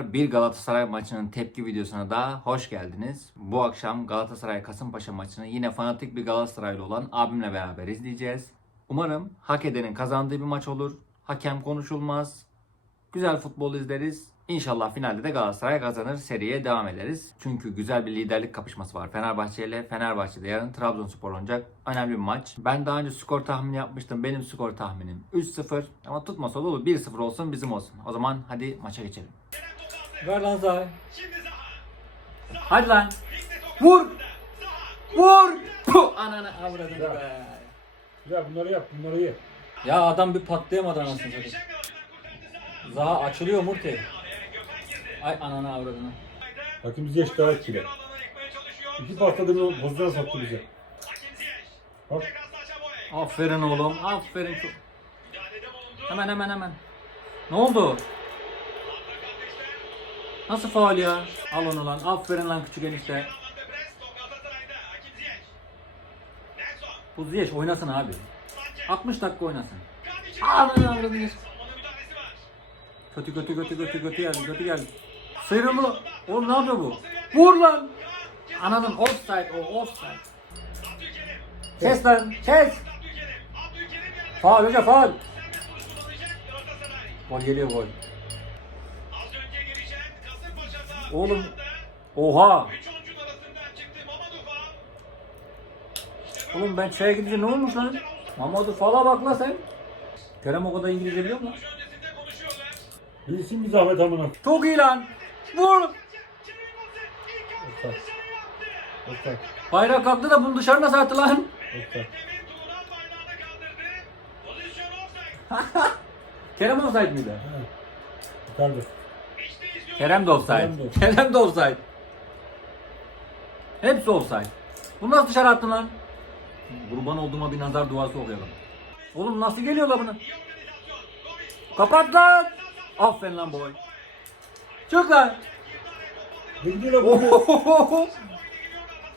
Bir Galatasaray maçının tepki videosuna da hoş geldiniz. Bu akşam Galatasaray Kasımpaşa maçını yine fanatik bir Galatasaraylı olan abimle beraber izleyeceğiz. Umarım hak edenin kazandığı bir maç olur. Hakem konuşulmaz. Güzel futbol izleriz. İnşallah finalde de Galatasaray kazanır. Seriye devam ederiz. Çünkü güzel bir liderlik kapışması var Fenerbahçe ile. Fenerbahçe'de yarın Trabzonspor oynayacak. Önemli bir maç. Ben daha önce skor tahmini yapmıştım. Benim skor tahminim 3-0. Ama tutmasa olur. 1-0 olsun bizim olsun. O zaman hadi maça geçelim. Ver lan Zaha. Hadi lan. Vur. Vur. Puh, Ananı avradını be. Ya bunları yap, bunları ye. Ya adam bir patlayamadı anasını satayım. Zaha açılıyor Murti. Ay ananı avradını. Hakim Ziyech daha etkili. İki patladığını bozduran sattı bize. Bak. Aferin oğlum. Aferin. Çok- Hemen hemen hemen. Ne oldu? Nasıl faul ya? Al onu lan. Aferin lan küçük enişte. Bu Ziyech oynasın abi. 60 dakika oynasın. Ananı avradını. Kötü kötü kötü kötü kötü geldi kötü geldi. Sıyrılma. Oğlum ne yapıyor bu? Vur lan. Ananın offside o offside. Kes lan kes. Faul hoca faul. Gol geliyor gol. Oğlum. Oha. Oğlum ben çaya gidince ne olmuş lan? Mamadou fala bak la sen. Kerem o kadar İngilizce biliyor mu? Bilsin bir zahmet amına. Çok iyi lan. Vur. Offside. Offside. Bayrak kalktı da bunu dışarı nasıl attı lan? Offside. Kerem offside miydi? Ha. Yukarıda. Kerem de offside. Kerem de. Kerem de offside. Hepsi offside. Bunu nasıl dışarı attın lan? Kurban olduğuma bir nazar duası okuyalım. Oğlum nasıl geliyor lan bunu? Kapat lan! Aferin lan boy. Çık lan! Ne gidiyor lan bu?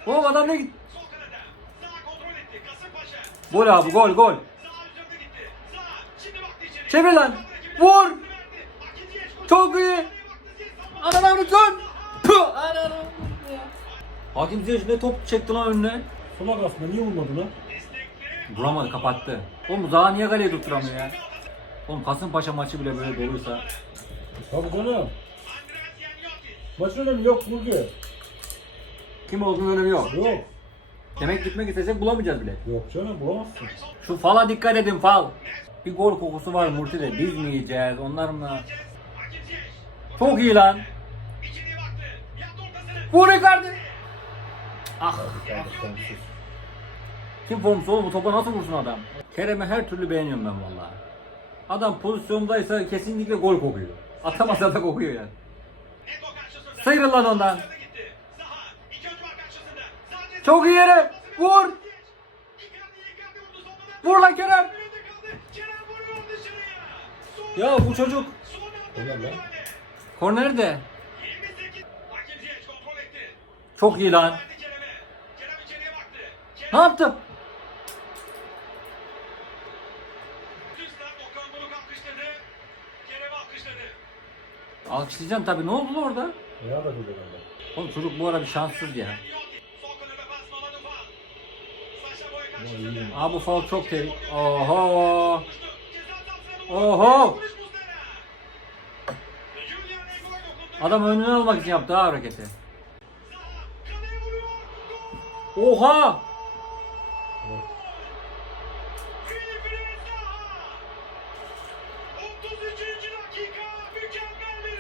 Oğlum adam ne git? Gol abi gol gol. Çevir lan. Vur. Çok iyi. Anan avrusun. Puh, anan avrusun. Hakim Ziyech ne top çekti lan önüne. Solak aslında niye vurmadı lan? Vuramadı kapattı. Oğlum Zaha niye kaleye tutturamıyor ya? Oğlum Kasımpaşa maçı bile böyle doluysa. Tabii canım. Maçın önemi yok Burcu. Kim olduğunu önemi yok. Yok. Demek gitmek istesek bulamayacağız bile. Yok canım bulamazsın. Şu fala dikkat edin fal. Bir gol kokusu var Murti'de. Biz mi yiyeceğiz? Onlar mı? Çok iyi lan. Vur Icardi. Ah. Kim formsuz oğlum bu topa nasıl vursun adam? Kerem'i her türlü beğeniyorum ben vallahi. Adam pozisyondaysa kesinlikle gol kokuyor. Atamasa da kokuyor yani. Sıyrıl lan ondan. Çok iyi yere. Vur. Vur lan Kerem. Ya bu çocuk. Korner de. Çok iyi lan. Ne yaptı? Alkışlayacaksın tabii. Ne oldu orada? Ya da güzel oldu. Oğlum çocuk bu ara bir şanssız ya. Aa bu faul çok tehlikeli. Oho. Oho. Adam önüne almak için yaptı ha hareketi. Oha.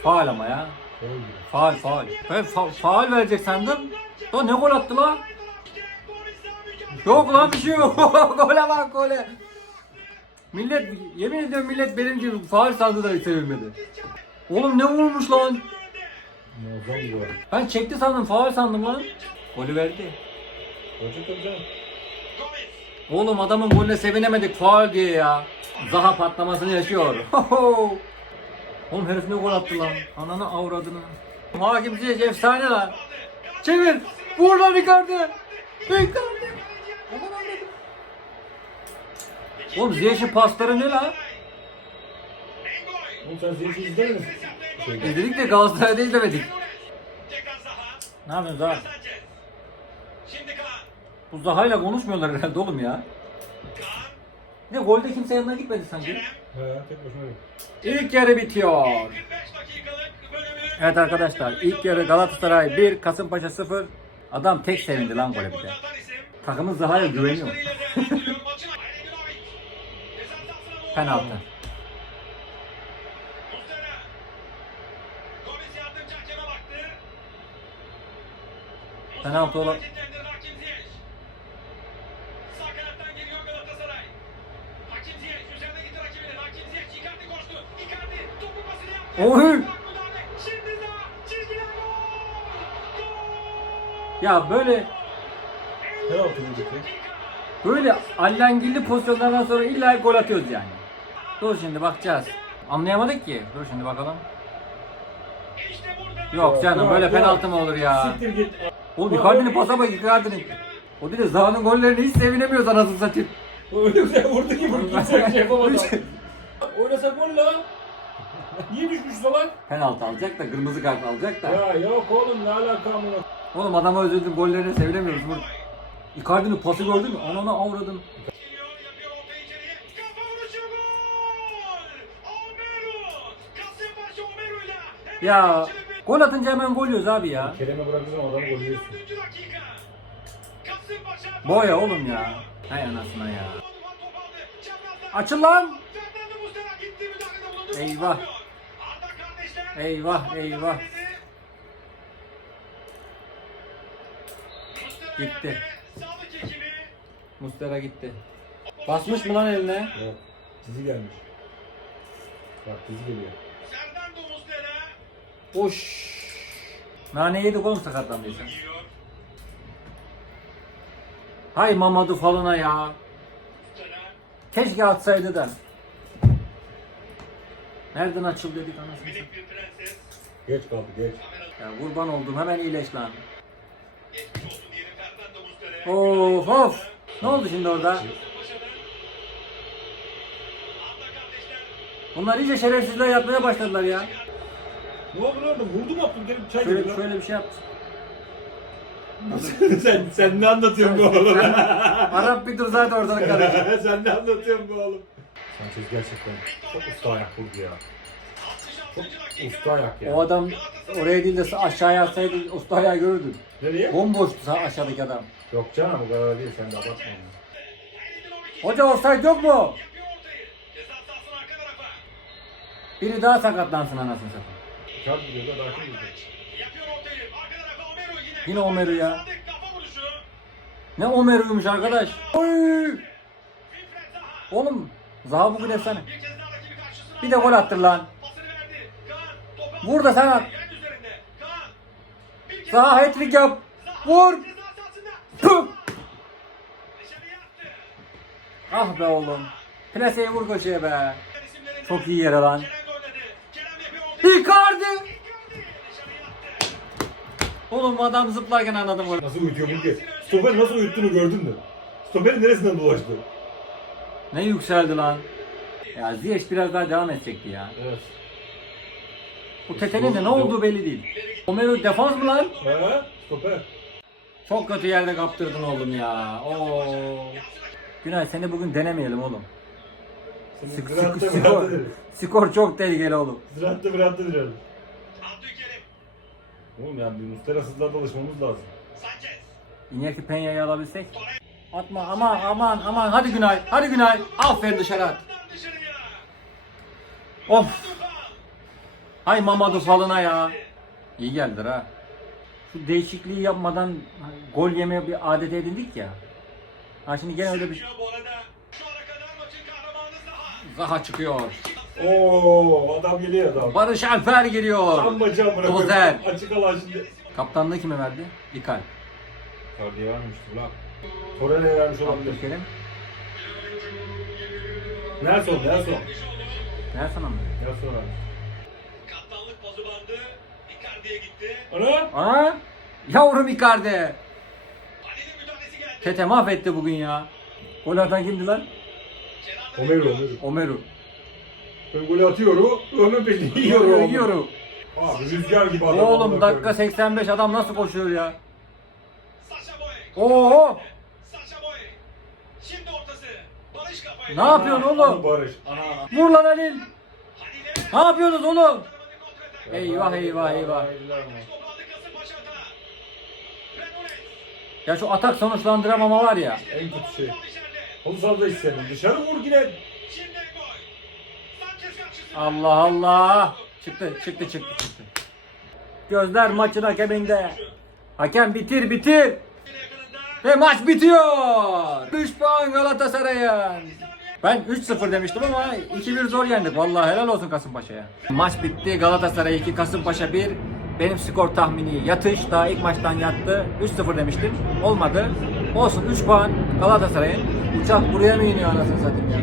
Faal ama ya. Faal faal. Ben fa- faal verecek sandım. O ne gol attı lan? Yok lan bir şey yok. gole bak gole. Millet yemin ediyorum millet benim gibi faal sandı da sevilmedi. Oğlum ne vurmuş lan? Ben çekti sandım faal sandım lan. Golü verdi. Olacak tabii canım. Oğlum adamın golüne sevinemedik faal diye ya. Zaha patlamasını yaşıyor. Oğlum herif ne gol attı lan. Ananı avradını. Hakim Ziyech efsane lan. Çevir. Vur lan. Aman avradım. Oğlum Ziyech'in pasları ne lan? Oğlum sen Ziyech'i izler misin? İzledik de Galatasaray'da izlemedik. Ne yapıyorsun Zaha? Sanchez. Şimdi Kaan. Bu Zaha'yla konuşmuyorlar herhalde oğlum ya. De golde kimse yanına gitmedi sanki. He tek başına yok. İlk yarı bitiyor. 45 dakikalık bölümü. Evet arkadaşlar ilk yarı Galatasaray 1, Kasımpaşa 0. Adam tek sevindi lan gole bir de. Takımın Zaha'ya güveniyor. Penaltı. Penaltı olan- Sağ kanattan geliyor Galatasaray. Hakim Ziyech üzerine gitti rakibine. Hakim Ziyech Icardi koştu. Icardi topu pasını yaptı. Oy! Ya böyle Penaltı yiyecek. böyle allengilli pozisyonlardan sonra illa gol atıyoruz yani. Dur şimdi bakacağız. Anlayamadık ki. Dur şimdi bakalım. Yok canım böyle penaltı mı olur ya? Siktir git. Oğlum Icardi'nin pasa bak Icardi'nin. O bir de Zaha'nın gollerini hiç sevinemiyoruz anasını satayım. Öyle güzel vurdu ki bunu kimse şey yapamadı. Oynasak gol la. Niye düşmüş salak? Penaltı alacak da kırmızı kart alacak da. Ya yok oğlum ne alaka amına. Oğlum adama özledim gollerini sevinemiyoruz. Vur. Icardi'nin pası gördün mü? Anana. Hemen Ya gol atınca hemen gol yiyoruz abi ya. Kerem'e bırakırsan adam gol yiyorsun. 54. dakika. Kasımpaşa Boya oğlum ya. Hay anasına ya. Açıl lan. Eyvah. Eyvah, eyvah. Gitti. Mustera gitti. Basmış mı lan eline? Evet. Dizi gelmiş. Bak dizi geliyor. Fernando Muslera. Oş. Nane yedik oğlum sakatlandıysa. Giriyor. Hay Mamadou falına ya. Keşke atsaydı da. Nereden açıl dedik anasını satayım. Minik bir prenses. Geç kaldı geç. Ya kurban oldum hemen iyileş lan. Of of. Ne oldu şimdi orada? Bunlar iyice şerefsizler yapmaya başladılar ya. Ne oldu orada? Vurdu mu Abdülkerim? Çay Şöyle, gibi şöyle bir şey yaptı. sen, sen ne anlatıyorsun bu oğlum? Arap bir dur zaten ortalık karışık. sen ne anlatıyorsun bu oğlum? Sanchez gerçekten çok usta ayak vurdu ya. 66. Çok usta ayak ya. O adam oraya değil de aşağıya atsaydı usta ayağı görürdün. Nereye? Bomboştu sağ aşağıdaki adam. Yok canım bu kadar değil sen de abartma onu. Hoca offside yok mu? Biri daha sakatlansın anasını satayım. Kağıt gidiyor da Darkin gidiyor. Yine. Omeru ya. Ne Omer'uymuş arkadaş. Oy! Oğlum Zaha bugün efsane. Bir de gol attır lan. Vur da sen at. Zaha hat-trick yap. Vur. Ah be oğlum. Plaseyi vur köşeye be. Çok iyi yere lan. Icardi. Oğlum adam zıplarken anladım. Nasıl uyutuyor ki? Stoper nasıl uyuttuğunu gördün mü? Stoperin neresinden dolaştı? Ne yükseldi lan. Ya Ziyech biraz daha devam edecekti ya. Evet. Bu Tete'nin de ne olduğu belli değil. Omero defans mı lan? He? Stoper. Çok kötü yerde kaptırdın oğlum ya. Oo. Günay seni bugün denemeyelim oğlum. Seni Sık, sık, bıraktı skor, dedi. skor çok tehlikeli oğlum. Zıraatta bıraktı dedi. Abdülkerim. Oğlum ya bir Mustera'sızlarla alışmamız lazım. Sanchez. İnyeki Penya'yı alabilsek. Atma aman aman aman hadi Günay hadi Günay. Aferin dışarı at. Of. Hay Mamadou falına ya. İyi geldiler ha. Şu değişikliği yapmadan gol yemeye bir adet edindik ya. Ha şimdi gene öyle bir Zaha. Çıkıyor. Oo adam geliyor adam. Barış Alper geliyor. Tam bacağım bırakıyor. Dozer. Açık alan şimdi. Kaptanlığı kime verdi? İkal. Kardiye vermiştir lan. Torreira'ya vermiş olabilir. Abdülkerim. Nelson, Nelson. Nelson mı? Nelson vermiş. Kaptanlık pozu bandı. Icardi'ye gitti. Ana! Aa! Yavrum Icardi. Ali'nin müdahalesi geldi. Tete mahvetti bugün ya. Gol atan kimdi lan? Kenarda Omeru, bekliyor. Omeru. Omeru. Ben golü atıyorum. Ömer peşini yiyorum. Yiyorum. Abi rüzgar gibi adam. Oğlum dakika koyayım. 85 adam nasıl koşuyor ya? Sacha Boey. Oo! Sacha Boey. Şimdi ortası. Barış kafayı. Ne yapıyorsun oğlum? Barış. Ana. Vur lan Halil. Ne yapıyorsunuz oğlum? Eyvah eyvah eyvah. Ya şu atak sonuçlandıramama var ya. En kötü şey. Top içeride. Halı da istemiyorum. Dışarı vur yine. Allah Allah. Çıktı çıktı çıktı çıktı. Gözler maçın hakeminde. Hakem bitir bitir. Ve maç bitiyor. 3 puan Galatasaray'ın. Ben 3-0 demiştim ama 2-1 zor yendik. Vallahi helal olsun Kasımpaşa'ya. Maç bitti. Galatasaray 2, Kasımpaşa 1. Benim skor tahmini yatış. Daha ilk maçtan yattı. 3-0 demiştim. Olmadı. Olsun 3 puan Galatasaray'ın. Uçak buraya mı iniyor anasını satayım ya?